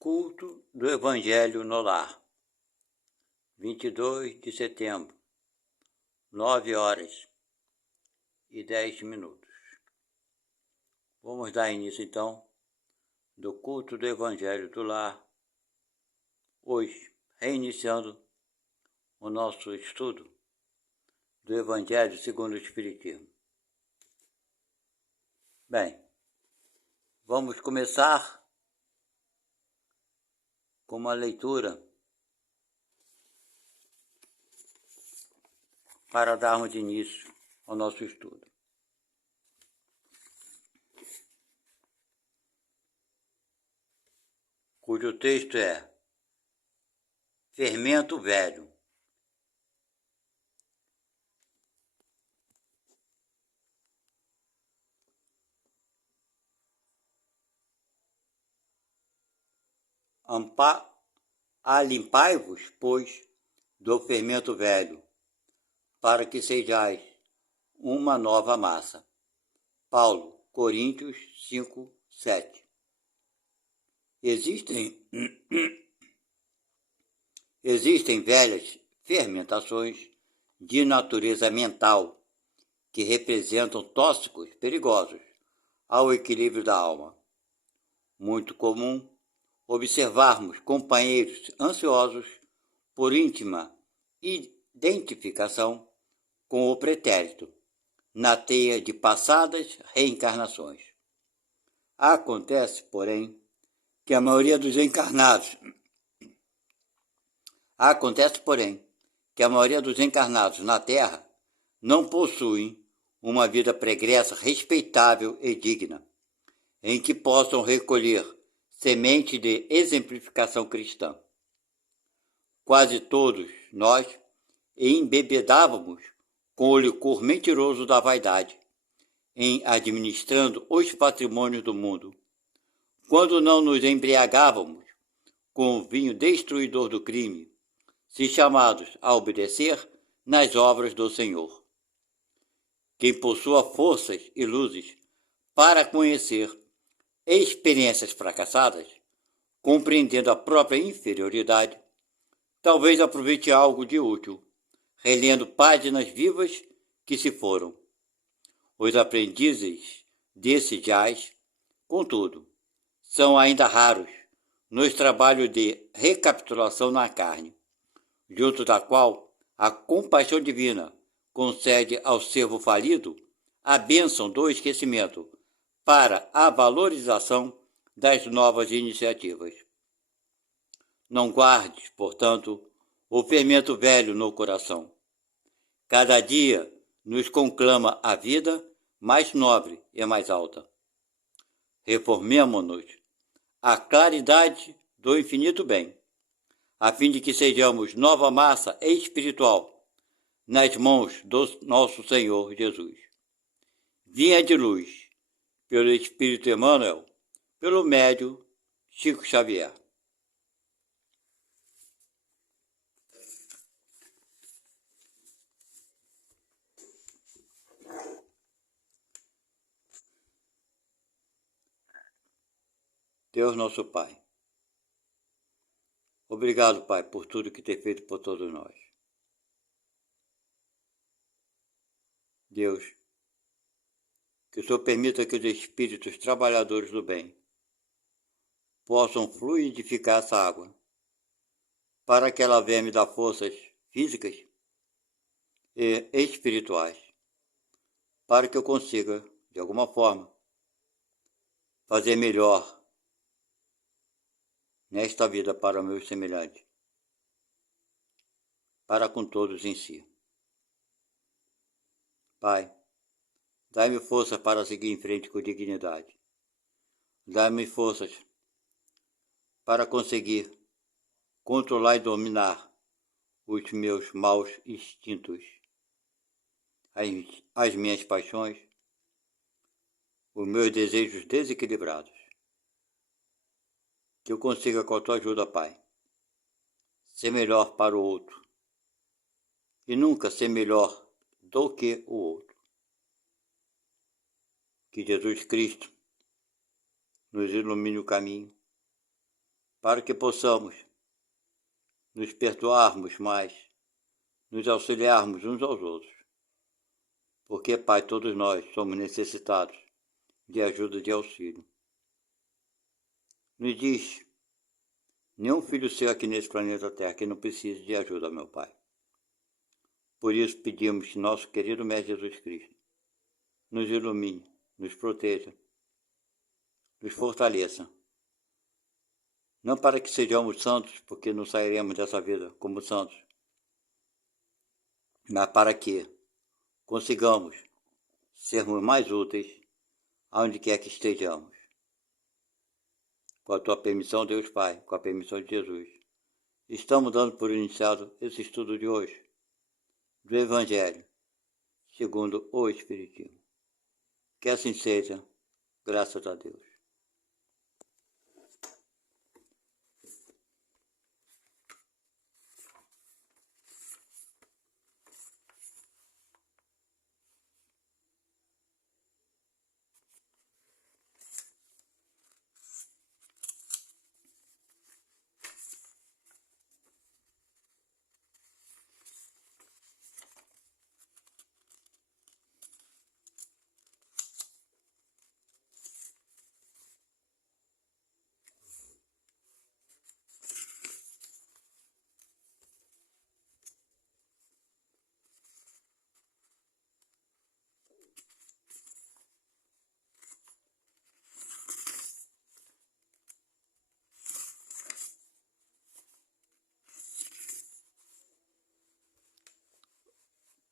Culto do Evangelho no Lar, 22 de setembro, 9h10. Vamos dar início, então, do culto do Evangelho do Lar, hoje, reiniciando o nosso estudo do Evangelho segundo o Espiritismo. Bem, vamos começar com uma leitura para darmos início ao nosso estudo. Cujo texto é Fermento Velho. Alimpai-vos, pois, do fermento velho, para que sejais uma nova massa. Paulo, Coríntios 5, 7. Existem velhas fermentações de natureza mental que representam tóxicos perigosos ao equilíbrio da alma. Muito comum observarmos companheiros ansiosos por íntima identificação com o pretérito, na teia de passadas reencarnações. Acontece, porém, que a maioria dos encarnados na Terra não possuem uma vida pregressa respeitável e digna, em que possam recolher semente de exemplificação cristã. Quase todos nós embebedávamos com o licor mentiroso da vaidade, em administrando os patrimônios do mundo, quando não nos embriagávamos com o vinho destruidor do crime, se chamados a obedecer nas obras do Senhor. Quem possua forças e luzes para conhecer experiências fracassadas, compreendendo a própria inferioridade, talvez aproveite algo de útil, relendo páginas vivas que se foram. Os aprendizes desse jazz, contudo, são ainda raros nos trabalhos de recapitulação na carne, junto da qual a compaixão divina concede ao servo falido a bênção do esquecimento para a valorização das novas iniciativas. Não guardes, portanto, o fermento velho no coração. Cada dia nos conclama a vida mais nobre e mais alta. Reformemo-nos à claridade do infinito bem, a fim de que sejamos nova massa espiritual nas mãos do nosso Senhor Jesus. Vinha de luz, pelo Espírito Emmanuel, pelo médium Chico Xavier. Deus nosso Pai. Obrigado, Pai, por tudo que tem feito por todos nós. Deus, que o Senhor permita que os espíritos trabalhadores do bem possam fluidificar essa água, para que ela venha me dar forças físicas e espirituais, para que eu consiga, de alguma forma, fazer melhor nesta vida para meus semelhantes, para com todos em si. Pai, dai-me força para seguir em frente com dignidade. Dai-me forças para conseguir controlar e dominar os meus maus instintos, as minhas paixões, os meus desejos desequilibrados. Que eu consiga, com a tua ajuda, Pai, ser melhor para o outro e nunca ser melhor do que o outro. Que Jesus Cristo nos ilumine o caminho para que possamos nos perdoarmos mais, nos auxiliarmos uns aos outros. Porque, Pai, todos nós somos necessitados de ajuda e de auxílio. Nos diz, nenhum filho seu aqui nesse planeta Terra que não precise de ajuda, meu Pai. Por isso pedimos que nosso querido Mestre Jesus Cristo nos ilumine, nos proteja, nos fortaleça. Não para que sejamos santos, porque não sairemos dessa vida como santos, mas para que consigamos sermos mais úteis aonde quer que estejamos. Com a tua permissão, Deus Pai, com a permissão de Jesus, estamos dando por iniciado esse estudo de hoje do Evangelho segundo o Espiritismo. Que assim seja, graças a Deus.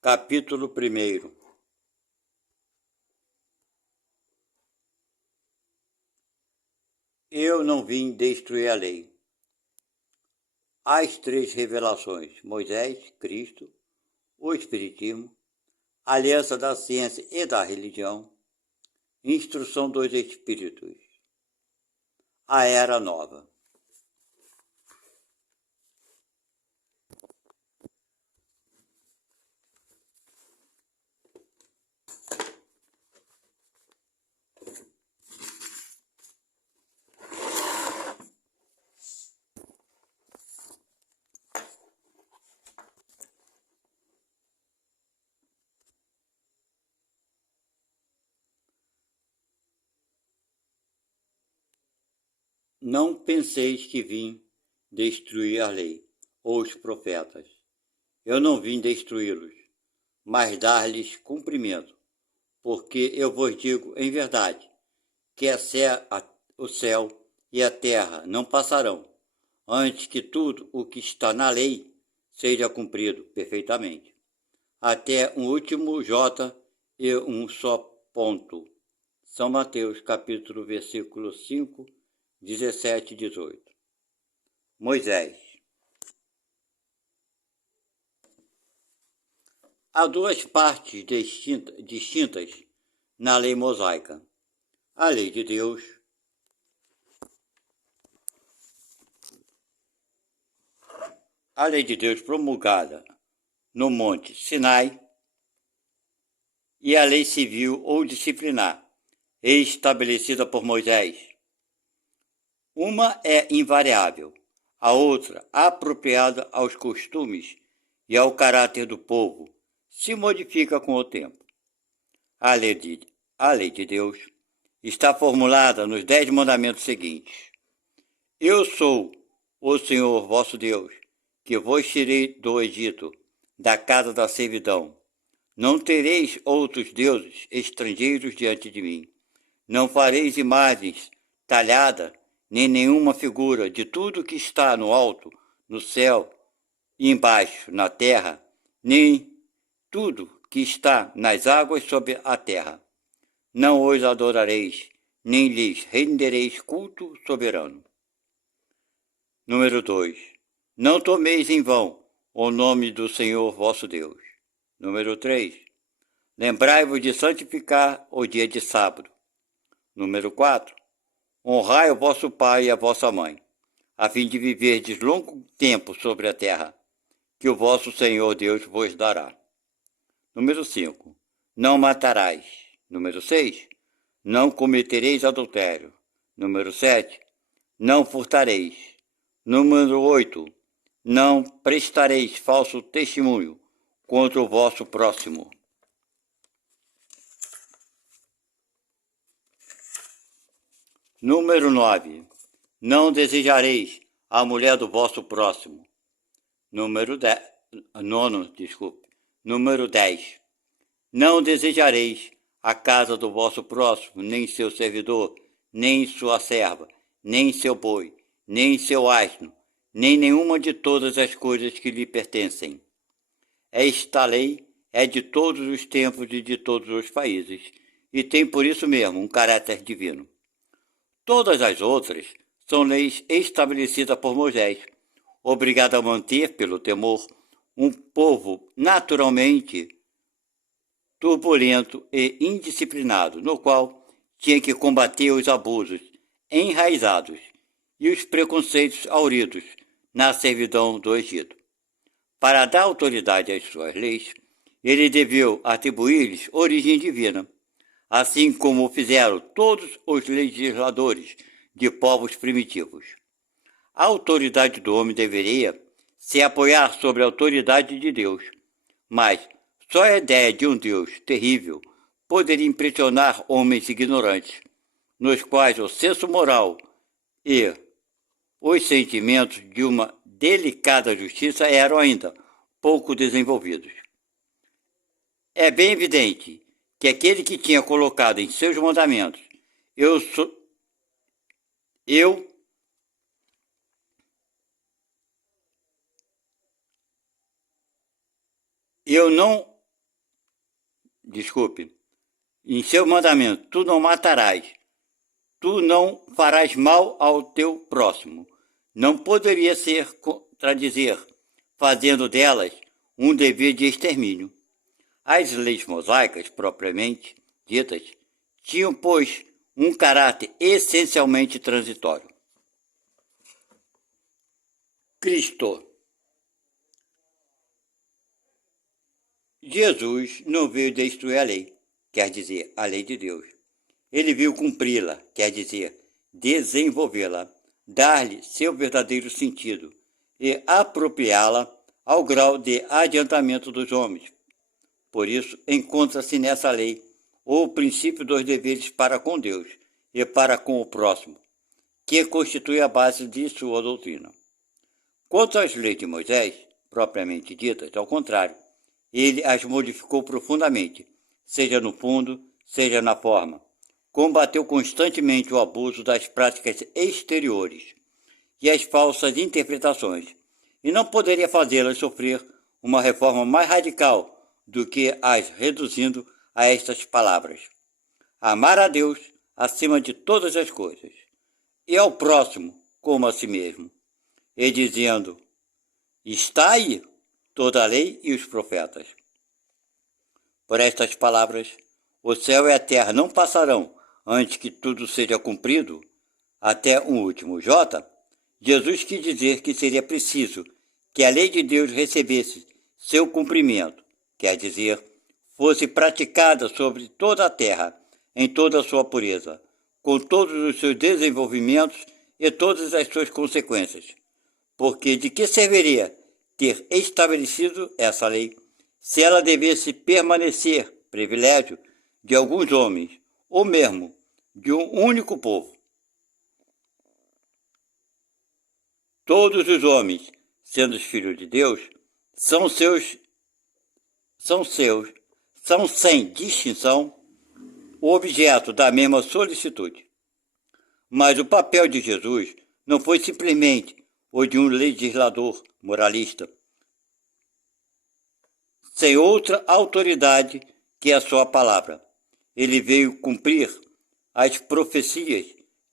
Capítulo 1. Eu não vim destruir a lei. As três revelações: Moisés, Cristo, o Espiritismo, aliança da ciência e da religião, instrução dos espíritos, a era nova. Não penseis que vim destruir a lei ou os profetas. Eu não vim destruí-los, mas dar-lhes cumprimento, porque eu vos digo em verdade, que o céu e a terra não passarão, antes que tudo o que está na lei seja cumprido perfeitamente. Até um último J e um só ponto. São Mateus, capítulo, versículo 5, 17 e 18. Moisés. Há duas partes distintas na lei mosaica. A lei de Deus, promulgada no Monte Sinai, e a lei civil ou disciplinar, estabelecida por Moisés. Uma é invariável, a outra, apropriada aos costumes e ao caráter do povo, se modifica com o tempo. A lei de Deus está formulada nos 10 mandamentos seguintes. Eu sou o Senhor vosso Deus, que vos tirei do Egito, da casa da servidão. Não tereis outros deuses estrangeiros diante de mim. Não fareis imagens talhadas, nem nenhuma figura de tudo que está no alto, no céu e embaixo, na terra, nem tudo que está nas águas sobre a terra. Não os adorareis, nem lhes rendereis culto soberano. Número 2. Não tomeis em vão o nome do Senhor vosso Deus. Número 3. Lembrai-vos de santificar o dia de sábado. Número 4. Honrai o vosso pai e a vossa mãe, a fim de viverdes longo tempo sobre a terra, que o vosso Senhor Deus vos dará. Número 5. Não matarás. Número 6. Não cometereis adultério. Número 7. Não furtareis. Número 8. Não prestareis falso testemunho contra o vosso próximo. Número 9. Não desejareis a mulher do vosso próximo. Número 10. Número 10. Não desejareis a casa do vosso próximo, nem seu servidor, nem sua serva, nem seu boi, nem seu asno, nem nenhuma de todas as coisas que lhe pertencem. Esta lei é de todos os tempos e de todos os países, e tem por isso mesmo um caráter divino. Todas as outras são leis estabelecidas por Moisés, obrigado a manter, pelo temor, um povo naturalmente turbulento e indisciplinado, no qual tinha que combater os abusos enraizados e os preconceitos hauridos na servidão do Egito. Para dar autoridade às suas leis, ele deveu atribuir-lhes origem divina, assim como fizeram todos os legisladores de povos primitivos. A autoridade do homem deveria se apoiar sobre a autoridade de Deus, mas só a ideia de um Deus terrível poderia impressionar homens ignorantes, nos quais o senso moral e os sentimentos de uma delicada justiça eram ainda pouco desenvolvidos. É bem evidente que aquele que tinha colocado em seus mandamentos, em seu mandamento, tu não matarás, tu não farás mal ao teu próximo, não poderia ser contradizer, fazendo delas um dever de extermínio. As leis mosaicas, propriamente ditas, tinham, pois, um caráter essencialmente transitório. Cristo. Jesus não veio destruir a lei, quer dizer, a lei de Deus. Ele veio cumpri-la, quer dizer, desenvolvê-la, dar-lhe seu verdadeiro sentido e apropriá-la ao grau de adiantamento dos homens. Por isso, encontra-se nessa lei o princípio dos deveres para com Deus e para com o próximo, que constitui a base de sua doutrina. Quanto às leis de Moisés, propriamente ditas, ao contrário, ele as modificou profundamente, seja no fundo, seja na forma. Combateu constantemente o abuso das práticas exteriores e as falsas interpretações, e não poderia fazê-las sofrer uma reforma mais radical do que as reduzindo a estas palavras: amar a Deus acima de todas as coisas, e ao próximo como a si mesmo, e dizendo: está aí toda a lei e os profetas. Por estas palavras, o céu e a terra não passarão antes que tudo seja cumprido, até um último J. Jesus quis dizer que seria preciso que a lei de Deus recebesse seu cumprimento, quer dizer, fosse praticada sobre toda a terra, em toda a sua pureza, com todos os seus desenvolvimentos e todas as suas consequências. Porque de que serviria ter estabelecido essa lei, se ela devesse permanecer privilégio de alguns homens, ou mesmo de um único povo? Todos os homens, sendo os filhos de Deus, são sem distinção o objeto da mesma solicitude. Mas o papel de Jesus não foi simplesmente o de um legislador moralista, sem outra autoridade que a sua palavra. Ele veio cumprir as profecias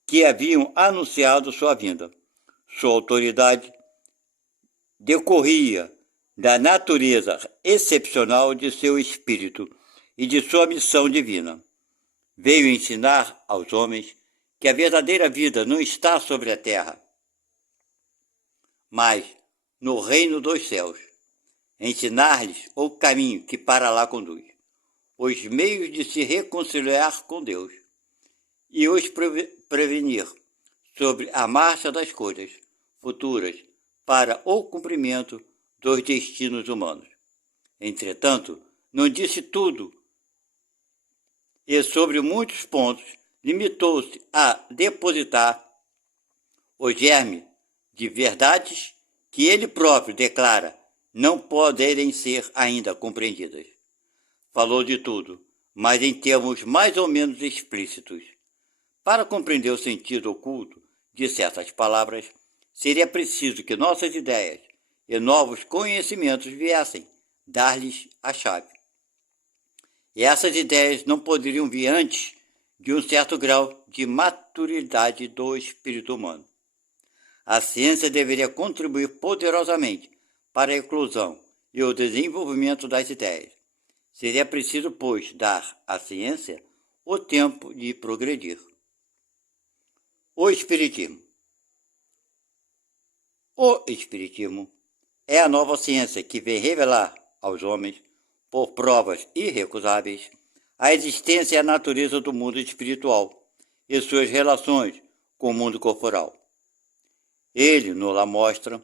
que haviam anunciado sua vinda. Sua autoridade decorria da natureza excepcional de seu espírito e de sua missão divina. Veio ensinar aos homens que a verdadeira vida não está sobre a terra, mas no reino dos céus. Ensinar-lhes o caminho que para lá conduz, os meios de se reconciliar com Deus e os prevenir sobre a marcha das coisas, futuras para o cumprimento dos destinos humanos. Entretanto, não disse tudo e, sobre muitos pontos, limitou-se a depositar o germe de verdades que ele próprio declara não poderem ser ainda compreendidas. Falou de tudo, mas em termos mais ou menos explícitos. Para compreender o sentido oculto de certas palavras, seria preciso que nossas ideias e novos conhecimentos viessem dar-lhes a chave. E essas ideias não poderiam vir antes de um certo grau de maturidade do espírito humano. A ciência deveria contribuir poderosamente para a inclusão e o desenvolvimento das ideias. Seria preciso, pois, dar à ciência o tempo de progredir. O Espiritismo. O Espiritismo é a nova ciência que vem revelar aos homens, por provas irrecusáveis, a existência e a natureza do mundo espiritual e suas relações com o mundo corporal. Ele nos mostra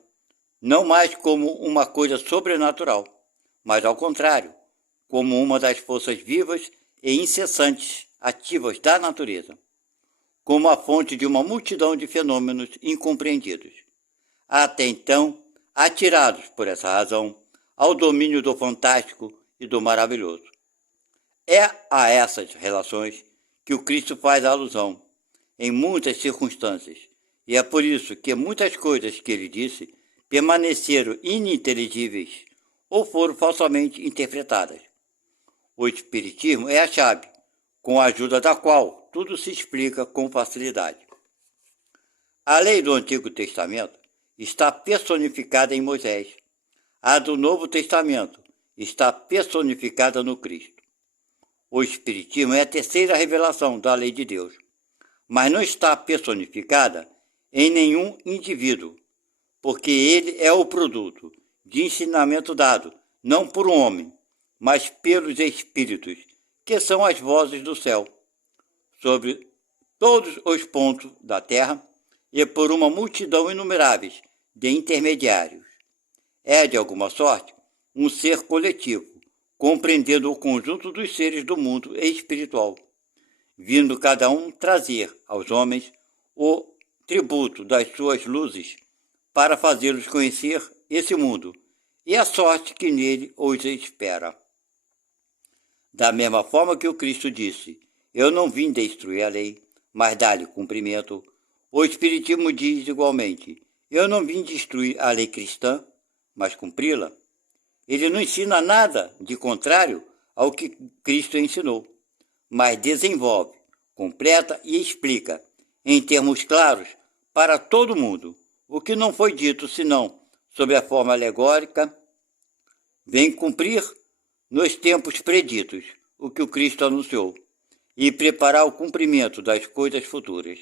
não mais como uma coisa sobrenatural, mas ao contrário, como uma das forças vivas e incessantes ativas da natureza, como a fonte de uma multidão de fenômenos incompreendidos, até então atirados, por essa razão, ao domínio do fantástico e do maravilhoso. É a essas relações que o Cristo faz alusão, em muitas circunstâncias, e é por isso que muitas coisas que ele disse permaneceram ininteligíveis ou foram falsamente interpretadas. O Espiritismo é a chave, com a ajuda da qual tudo se explica com facilidade. A lei do Antigo Testamento está personificada em Moisés. A do Novo Testamento está personificada no Cristo. O Espiritismo é a terceira revelação da lei de Deus, mas não está personificada em nenhum indivíduo, porque ele é o produto de ensinamento dado não por um homem, mas pelos Espíritos, que são as vozes do céu, sobre todos os pontos da terra e por uma multidão inumeráveis de intermediários. É, de alguma sorte, um ser coletivo, compreendendo o conjunto dos seres do mundo espiritual, vindo cada um trazer aos homens o tributo das suas luzes para fazê-los conhecer esse mundo e a sorte que nele os espera. Da mesma forma que o Cristo disse, eu não vim destruir a lei, mas dar-lhe cumprimento, o Espiritismo diz igualmente, eu não vim destruir a lei cristã, mas cumpri-la. Ele não ensina nada de contrário ao que Cristo ensinou, mas desenvolve, completa e explica, em termos claros, para todo mundo, o que não foi dito senão, sob a forma alegórica, vem cumprir nos tempos preditos o que o Cristo anunciou, e preparar o cumprimento das coisas futuras.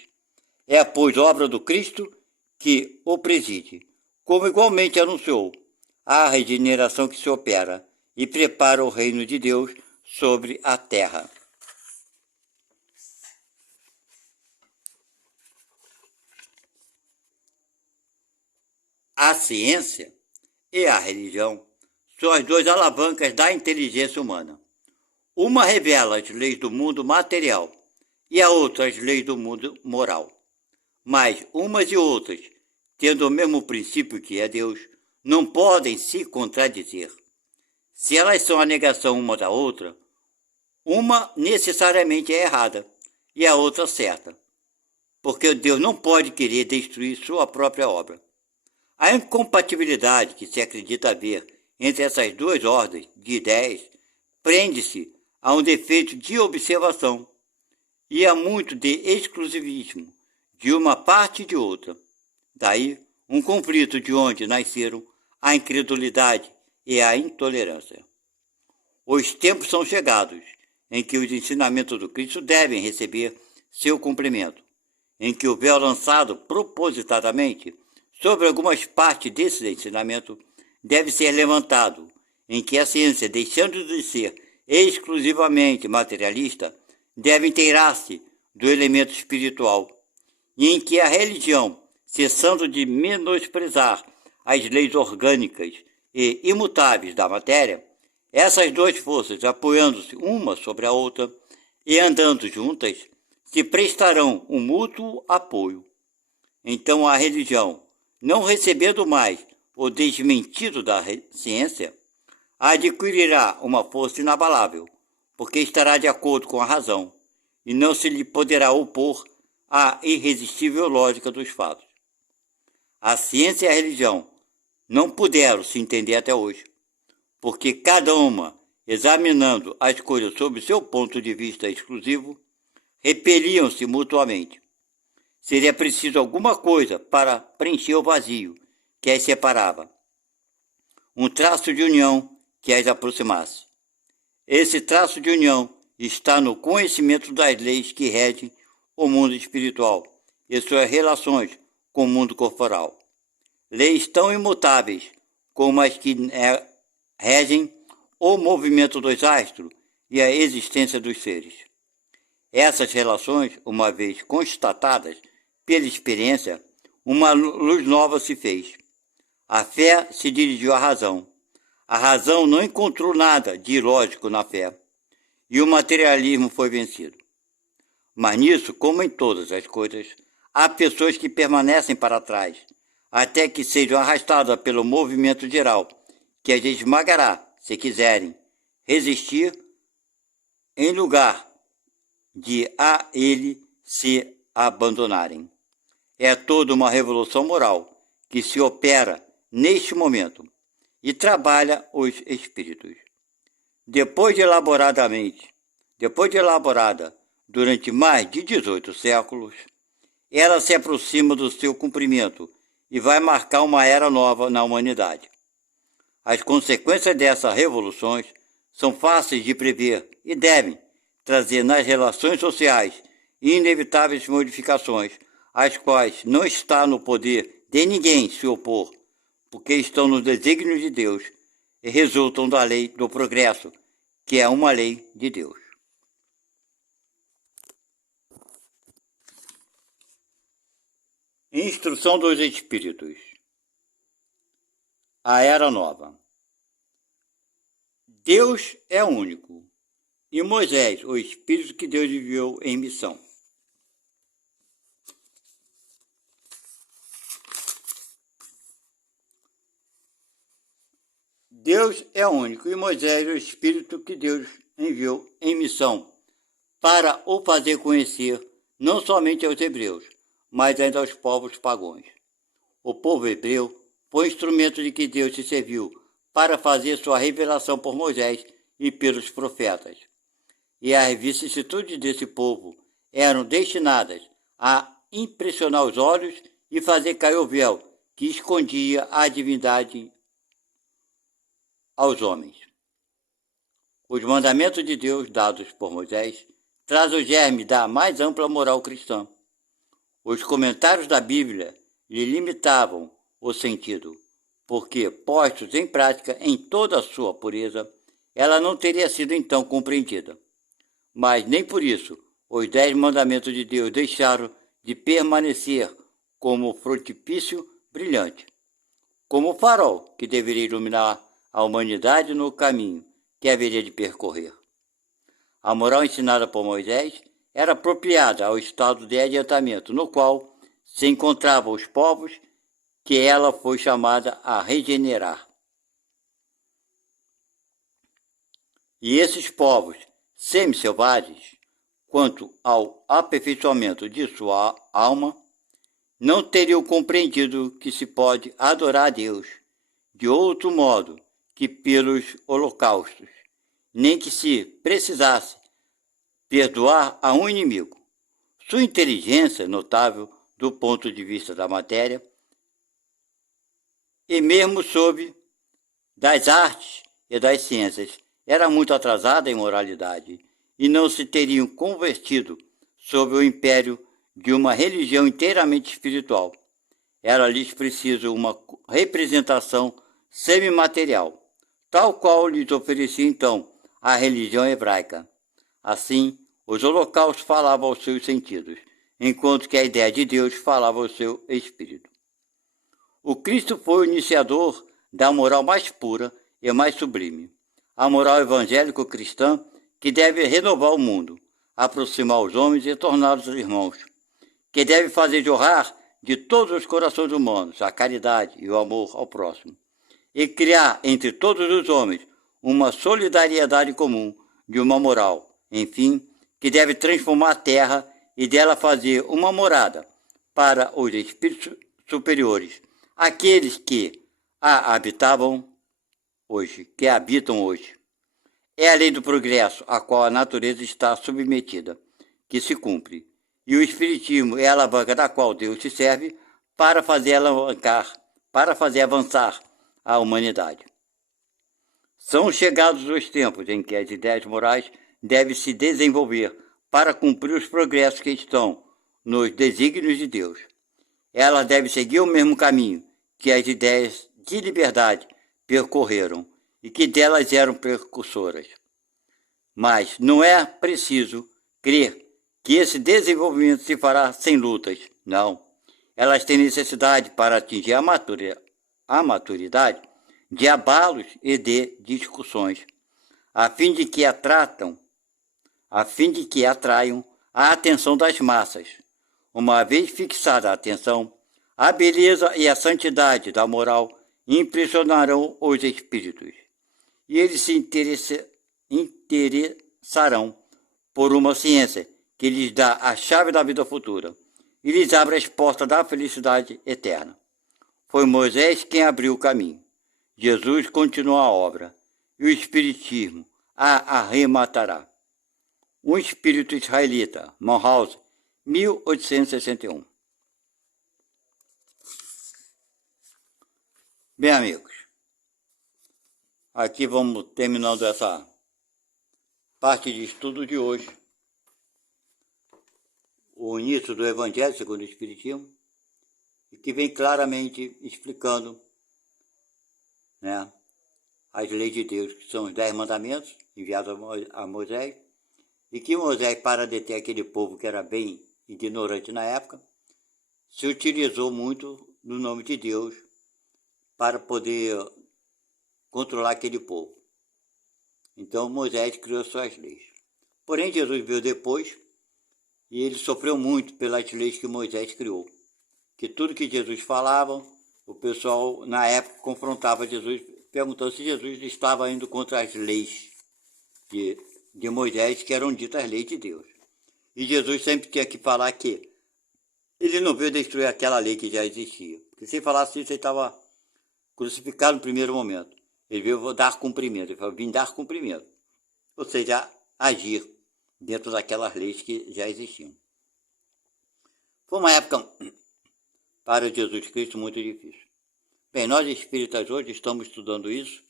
É, pois, obra do Cristo que o preside, como igualmente anunciou, a regeneração que se opera e prepara o reino de Deus sobre a terra. A ciência e a religião são as duas alavancas da inteligência humana. Uma revela as leis do mundo material e a outra as leis do mundo moral. Mas umas e outras, tendo o mesmo princípio que é Deus, não podem se contradizer. Se elas são a negação uma da outra, uma necessariamente é errada e a outra certa, porque Deus não pode querer destruir sua própria obra. A incompatibilidade que se acredita haver entre essas duas ordens de ideias prende-se a um defeito de observação e a muito de exclusivismo de uma parte e de outra. Daí, um conflito de onde nasceram a incredulidade e a intolerância. Os tempos são chegados em que os ensinamentos do Cristo devem receber seu cumprimento, em que o véu lançado propositadamente sobre algumas partes desse ensinamento deve ser levantado, em que a ciência, deixando de ser exclusivamente materialista, deve inteirar-se do elemento espiritual, e em que a religião, cessando de menosprezar as leis orgânicas e imutáveis da matéria, essas duas forças, apoiando-se uma sobre a outra e andando juntas, se prestarão um mútuo apoio. Então a religião, não recebendo mais o desmentido da ciência, adquirirá uma força inabalável, porque estará de acordo com a razão, e não se lhe poderá opor à irresistível lógica dos fatos. A ciência e a religião não puderam se entender até hoje, porque cada uma, examinando as coisas sob seu ponto de vista exclusivo, repeliam-se mutuamente. Seria preciso alguma coisa para preencher o vazio que as separava, um traço de união que as aproximasse. Esse traço de união está no conhecimento das leis que regem o mundo espiritual e suas relações com o mundo corporal. Leis tão imutáveis como as que regem o movimento dos astros e a existência dos seres. Essas relações, uma vez constatadas pela experiência, uma luz nova se fez. A fé se dirigiu à razão. A razão não encontrou nada de ilógico na fé, e o materialismo foi vencido. Mas nisso, como em todas as coisas, há pessoas que permanecem para trás, até que sejam arrastadas pelo movimento geral, que as esmagará, se quiserem resistir, em lugar de a ele se abandonarem. É toda uma revolução moral que se opera neste momento e trabalha os espíritos. Depois de elaborada durante mais de 18 séculos, ela se aproxima do seu cumprimento e vai marcar uma era nova na humanidade. As consequências dessas revoluções são fáceis de prever e devem trazer nas relações sociais inevitáveis modificações, às quais não está no poder de ninguém se opor, porque estão nos desígnios de Deus e resultam da lei do progresso, que é uma lei de Deus. Instrução dos Espíritos. A Era Nova. Deus é único, e Moisés, o Espírito que Deus enviou em missão. Deus é único, e Moisés, o Espírito que Deus enviou em missão, para o fazer conhecer não somente aos hebreus, mas ainda aos povos pagãos. O povo hebreu foi instrumento de que Deus se serviu para fazer sua revelação por Moisés e pelos profetas. E as vicissitudes desse povo eram destinadas a impressionar os olhos e fazer cair o véu que escondia a divindade aos homens. Os mandamentos de Deus dados por Moisés trazem o germe da mais ampla moral cristã. Os comentários da Bíblia lhe limitavam o sentido, porque, postos em prática em toda a sua pureza, ela não teria sido então compreendida. Mas nem por isso os 10 mandamentos de Deus deixaram de permanecer como frontispício brilhante, como farol que deveria iluminar a humanidade no caminho que haveria de percorrer. A moral ensinada por Moisés era apropriada ao estado de adiantamento no qual se encontravam os povos que ela foi chamada a regenerar. E esses povos semi-selvagens, quanto ao aperfeiçoamento de sua alma, não teriam compreendido que se pode adorar a Deus de outro modo que pelos holocaustos, nem que se precisasse perdoar a um inimigo. Sua inteligência, notável do ponto de vista da matéria, e mesmo sob das artes e das ciências, era muito atrasada em moralidade, e não se teriam convertido sob o império de uma religião inteiramente espiritual. Era-lhes preciso uma representação semimaterial, tal qual lhes oferecia então a religião hebraica. Assim, os holocaustos falavam aos seus sentidos, enquanto que a ideia de Deus falava ao seu espírito. O Cristo foi o iniciador da moral mais pura e mais sublime, a moral evangélico-cristã que deve renovar o mundo, aproximar os homens e torná-los irmãos, que deve fazer jorrar de todos os corações humanos a caridade e o amor ao próximo, e criar entre todos os homens uma solidariedade comum de uma moral, enfim, que deve transformar a terra e dela fazer uma morada para os espíritos superiores, aqueles que a habitavam hoje, que a habitam hoje. É a lei do progresso a qual a natureza está submetida, que se cumpre, e o espiritismo é a alavanca da qual Deus se serve para fazer avançar a humanidade. São chegados os tempos em que as ideias morais devem se desenvolver para cumprir os progressos que estão nos desígnios de Deus. Elas devem seguir o mesmo caminho que as ideias de liberdade percorreram e que delas eram precursoras. Mas não é preciso crer que esse desenvolvimento se fará sem lutas, não. Elas têm necessidade para atingir a maturidade de abalos e de discussões, a fim de que atraiam a atenção das massas. Uma vez fixada a atenção, a beleza e a santidade da moral impressionarão os espíritos, e eles se interessarão por uma ciência que lhes dá a chave da vida futura e lhes abre as portas da felicidade eterna. Foi Moisés quem abriu o caminho. Jesus continua a obra, e o Espiritismo a arrematará. Um espírito israelita, Mannhausen, 1861. Bem, amigos, aqui vamos terminando essa parte de estudo de hoje. O início do Evangelho segundo o Espiritismo, e que vem claramente explicando, né, as leis de Deus, que são os 10 mandamentos enviados a Moisés, e que Moisés, para deter aquele povo que era bem ignorante na época, se utilizou muito do nome de Deus para poder controlar aquele povo. Então Moisés criou suas leis. Porém, Jesus veio depois e ele sofreu muito pelas leis que Moisés criou. Que tudo que Jesus falava, o pessoal na época confrontava Jesus, perguntando se Jesus estava indo contra as leis de Moisés, que eram ditas as leis de Deus. E Jesus sempre tinha que falar que ele não veio destruir aquela lei que já existia. Porque se falasse isso, ele estava crucificado no primeiro momento. Ele veio dar cumprimento, ele falou, vim dar cumprimento. Ou seja, agir dentro daquelas leis que já existiam. Foi uma época para Jesus Cristo muito difícil. Bem, nós espíritas hoje estamos estudando isso,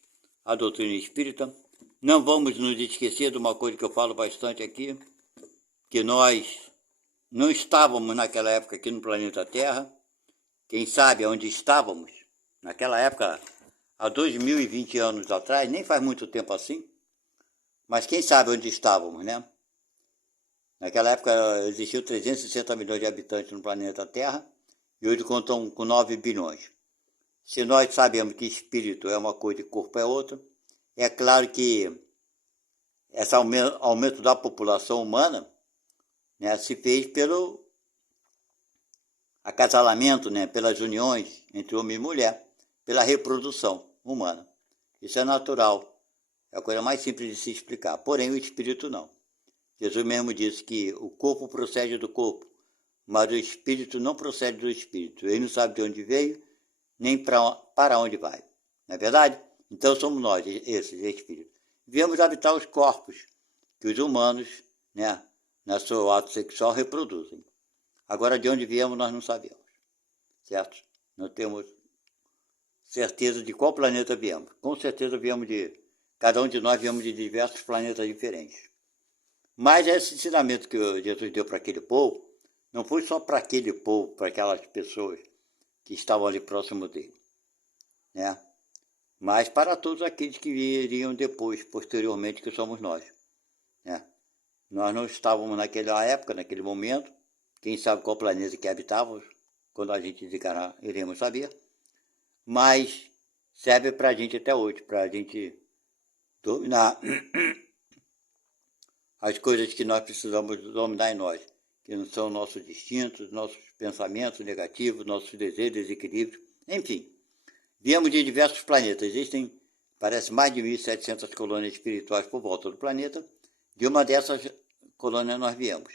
a doutrina espírita. Não vamos nos esquecer de uma coisa que eu falo bastante aqui, que nós não estávamos naquela época aqui no planeta Terra. Quem sabe onde estávamos, naquela época, há 2020 anos atrás, nem faz muito tempo assim, mas quem sabe onde estávamos, né? Naquela época existiam 360 milhões de habitantes no planeta Terra, e hoje contam com 9 bilhões. Se nós sabemos que espírito é uma coisa e corpo é outra, é claro que esse aumento da população humana, né, se fez pelo acasalamento, né, pelas uniões entre homem e mulher, pela reprodução humana. Isso é natural, é a coisa mais simples de se explicar. Porém, o espírito não. Jesus mesmo disse que o corpo procede do corpo, mas o espírito não procede do espírito. Ele não sabe de onde veio, nem para onde vai. Não é verdade? Então somos nós, esses espíritos. Viemos habitar os corpos que os humanos, né, no seu ato sexual, reproduzem. Agora, de onde viemos, nós não sabemos. Certo? Não temos certeza de qual planeta viemos. Com certeza cada um de nós viemos de diversos planetas diferentes. Mas esse ensinamento que Jesus deu para aquele povo, não foi só para aquele povo, para aquelas pessoas que estavam ali próximo dele, né? Mas para todos aqueles que viriam depois, posteriormente, que somos nós, né? Nós não estávamos naquela época, naquele momento, Quem sabe qual planeta que habitávamos, quando a gente desencarnar, iremos saber. Mas serve para a gente até hoje, para a gente dominar as coisas que nós precisamos dominar em nós, que não são nossos instintos, nossos pensamentos negativos, nossos desejos, desequilíbrios, enfim. Viemos de diversos planetas, existem, parece, mais de 1.700 colônias espirituais por volta do planeta. De uma dessas colônias nós viemos.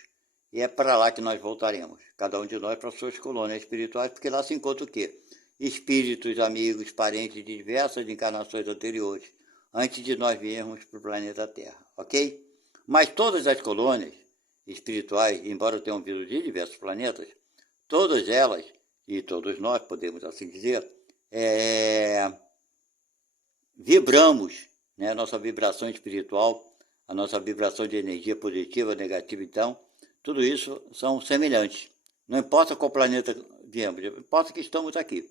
E é para lá que nós voltaremos, cada um de nós para suas colônias espirituais, porque lá se encontra o quê? Espíritos, amigos, parentes de diversas encarnações anteriores, antes de nós virmos para o planeta Terra, ok? Mas todas as colônias espirituais, embora tenham vindo de diversos planetas, todas elas, e todos nós, podemos assim dizer, vibramos, né? A nossa vibração espiritual, a nossa vibração de energia positiva, negativa, então, tudo isso são semelhantes. Não importa qual planeta viemos, importa que estamos aqui.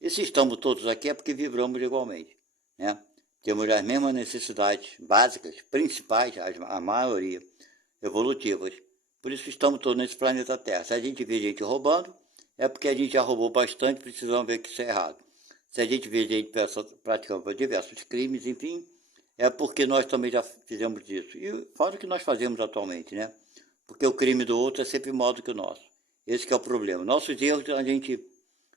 E se estamos todos aqui é porque vibramos igualmente, né? Temos as mesmas necessidades básicas, principais, a maioria, evolutivas. Por isso estamos todos nesse planeta Terra. Se a gente vê gente roubando, é porque a gente já roubou bastante, precisamos ver que isso é errado. Se a gente vê gente praticando diversos crimes, enfim, é porque nós também já fizemos isso. E fora o que nós fazemos atualmente, né? Porque o crime do outro é sempre maior do que o nosso. Esse que é o problema. Nossos erros,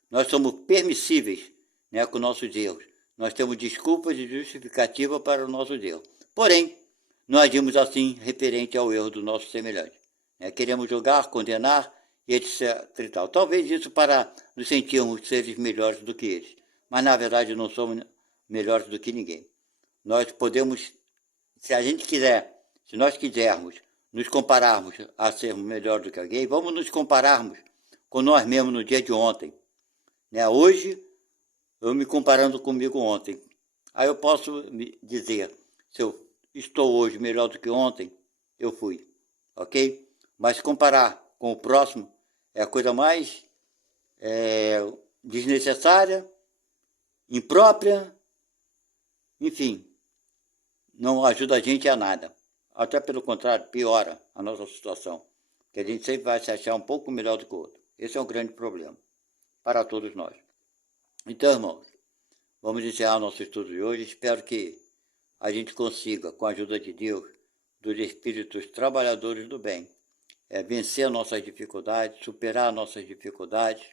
nós somos permissíveis, né, com nossos erros. Nós temos desculpas e justificativa para os nossos erros. Porém, não agimos assim referente ao erro do nosso semelhante. Né? Queremos julgar, condenar e etc. E tal. Talvez isso para nos sentirmos seres melhores do que eles. Mas na verdade não somos melhores do que ninguém. Nós podemos, se a gente quiser, se nós quisermos nos compararmos a sermos melhor do que alguém, vamos nos compararmos com nós mesmos no dia de ontem. Né? Hoje, eu me comparando comigo ontem. Aí eu posso dizer, se eu estou hoje melhor do que ontem, eu fui. Ok? Mas comparar com o próximo é a coisa mais desnecessária, imprópria, enfim, não ajuda a gente a nada. Até pelo contrário, piora a nossa situação, que a gente sempre vai se achar um pouco melhor do que o outro. Esse é um grande problema para todos nós. Então, irmãos, vamos encerrar nosso estudo de hoje. Espero que a gente consiga, com a ajuda de Deus, dos espíritos trabalhadores do bem, vencer nossas dificuldades, superar nossas dificuldades,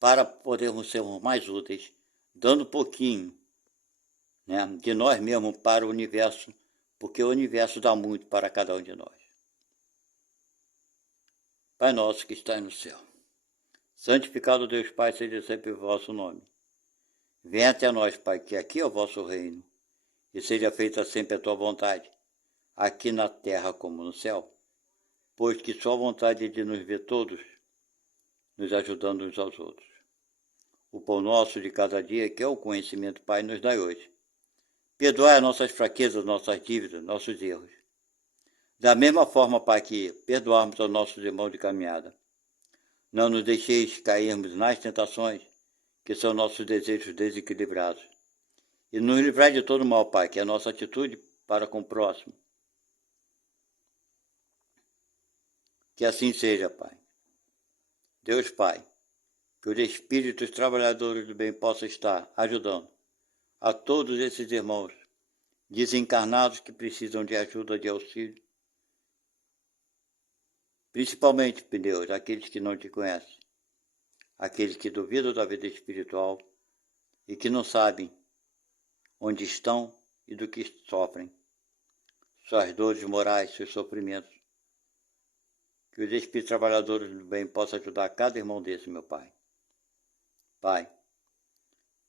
para podermos ser mais úteis, dando um pouquinho, né, de nós mesmos para o universo, porque o universo dá muito para cada um de nós. Pai nosso que estás no céu, santificado Deus Pai, seja sempre o vosso nome. Venha até nós, Pai, que aqui é o vosso reino, e seja feita sempre a tua vontade, aqui na terra como no céu, pois que só a vontade de nos ver todos, nos ajudando uns aos outros. O pão nosso de cada dia, que é o conhecimento, Pai, nos dai hoje. Perdoai as nossas fraquezas, nossas dívidas, nossos erros. Da mesma forma, Pai, que perdoarmos aos nossos irmãos de caminhada. Não nos deixeis cairmos nas tentações, que são nossos desejos desequilibrados. E nos livrai de todo mal, Pai, que é a nossa atitude para com o próximo. Que assim seja, Pai. Deus Pai, que os espíritos trabalhadores do bem possam estar ajudando a todos esses irmãos desencarnados que precisam de ajuda, de auxílio, principalmente, Deus, aqueles que não te conhecem, aqueles que duvidam da vida espiritual e que não sabem onde estão e do que sofrem, suas dores morais, seus sofrimentos. Que os espíritos trabalhadores do bem possam ajudar cada irmão desse, meu Pai. Pai,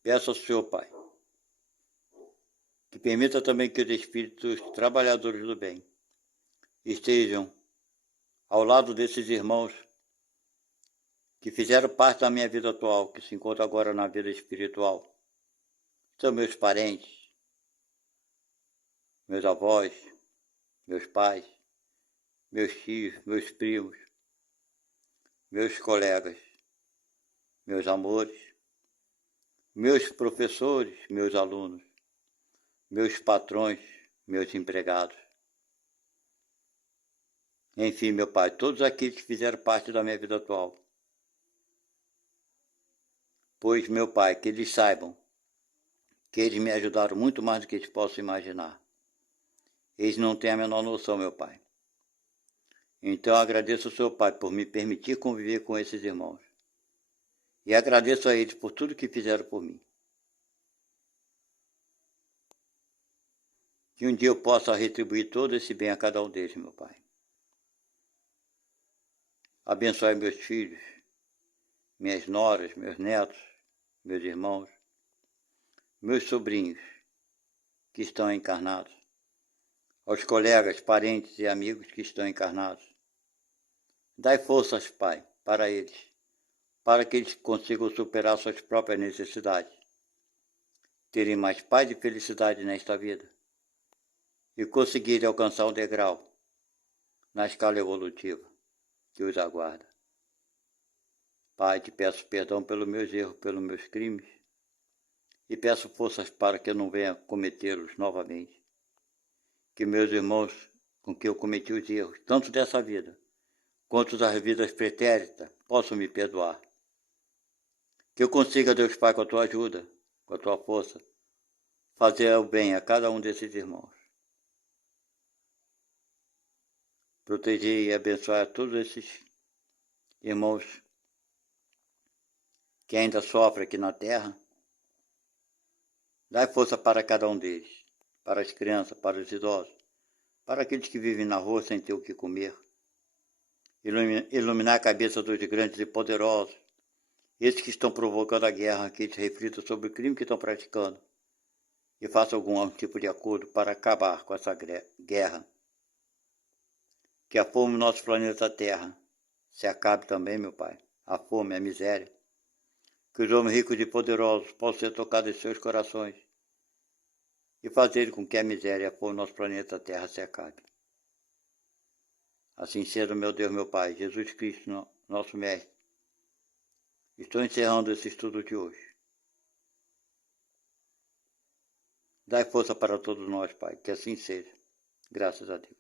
peço ao Senhor, Pai, que permita também que os espíritos trabalhadores do bem estejam ao lado desses irmãos que fizeram parte da minha vida atual, que se encontram agora na vida espiritual. São meus parentes, meus avós, meus pais, meus tios, meus primos, meus colegas, meus amores, meus professores, meus alunos, meus patrões, meus empregados. Enfim, meu Pai, todos aqueles que fizeram parte da minha vida atual. Pois, meu Pai, que eles saibam que eles me ajudaram muito mais do que eles possam imaginar. Eles não têm a menor noção, meu Pai. Então agradeço ao Seu Pai por me permitir conviver com esses irmãos. E agradeço a eles por tudo que fizeram por mim. Que um dia eu possa retribuir todo esse bem a cada um deles, meu Pai. Abençoe meus filhos, minhas noras, meus netos, meus irmãos, meus sobrinhos que estão encarnados, aos colegas, parentes e amigos que estão encarnados. Dai forças, Pai, para que eles consigam superar suas próprias necessidades, terem mais paz e felicidade nesta vida e conseguirem alcançar um degrau na escala evolutiva que os aguarda. Pai, te peço perdão pelos meus erros, pelos meus crimes, e peço forças para que eu não venha cometê-los novamente. Que meus irmãos com que eu cometi os erros, tanto dessa vida quanto das vidas pretéritas, possam me perdoar. Que eu consiga, Deus Pai, com a tua ajuda, com a tua força, fazer o bem a cada um desses irmãos. Proteger e abençoar todos esses irmãos que ainda sofrem aqui na terra. Dai força para cada um deles, para as crianças, para os idosos, para aqueles que vivem na rua sem ter o que comer. Iluminar a cabeça dos grandes e poderosos, esses que estão provocando a guerra, que eles reflitam sobre o crime que estão praticando e façam algum tipo de acordo para acabar com essa guerra. Que a fome no nosso planeta Terra se acabe também, meu Pai. A fome, a miséria. Que os homens ricos e poderosos possam ser tocados em seus corações e fazer com que a miséria e a fome no nosso planeta Terra se acabe. Assim seja, meu Deus, meu Pai, Jesus Cristo, nosso Mestre. Estou encerrando esse estudo de hoje. Dai força para todos nós, Pai, que assim seja. Graças a Deus.